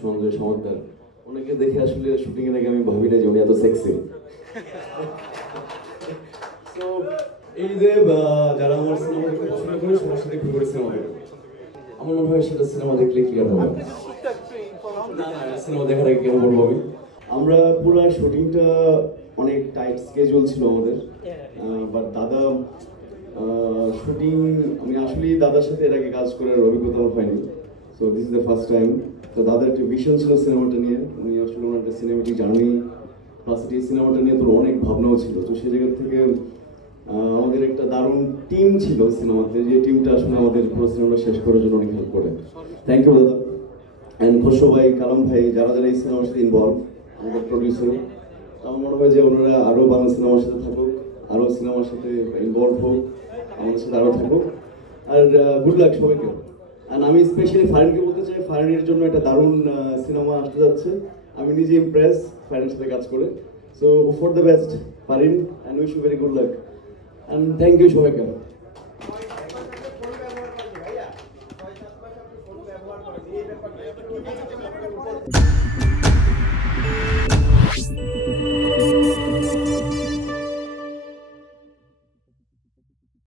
সঞ্জয় সমাদ্দার, ওনাকে দেখে আসলে শুটিং এর আগে আমি ভাবি না যে উনি এত সেক্সি। তো এই যে যারা আমার সিনেমা দেখতে পছন্দ করে সবার সাথে একটু করে সিনেমা দেখে, আমার মনে হয় সেটা সিনেমা দেখলে ক্লিয়ার হবে। না না, সিনেমা দেখার আগে কেন বলবো আমি। আমরা পুরো শুটিংটা অনেক টাইট স্কেজুয়াল ছিল আমাদের, বাট দাদা শুটিং, আমি আসলেই দাদার সাথে এর আগে কাজ করার অভিজ্ঞতা আমার হয়নি, so this is the first time. তো দাদার একটা ভিশন ছিল সিনেমাটা নিয়ে, উনি আসলে ওনার একটা সিনেমাটিক জার্নি প্লাস এই সিনেমাটা নিয়ে তোর অনেক ভাবনাও ছিল। তো সেই জায়গা থেকে আমাদের একটা দারুণ টিম ছিল সিনেমাতে, যে টিমটা আসলে আমাদের পুরো সিনেমাটা শেষ করার জন্য অনেক হেল্প করে। থ্যাংক ইউ দাদা অ্যান্ড খসরু ভাই, কালাম ভাই, যারা যারা এই সিনেমার সাথে ইনভলভ, আমাদের প্রডিউসার। আমার মনে হয় যে ওনারা আরও বাংলা সিনেমার সাথে থাকুক, আরও সিনেমার সাথে ইনভলভ হোক, আমাদের সাথে আরও থাকুক, আর গুড লাক সবাইকে। আর আমি স্পেশালি ফারিনকে বলতে চাই, ফারিনের জন্য একটা দারুণ সিনেমা আসতে যাচ্ছে। আমি নিজে ইমপ্রেস ফারিনের সাথে কাজ করে। So for the best Farin, and wish you very good luck and thank you সবাইকে।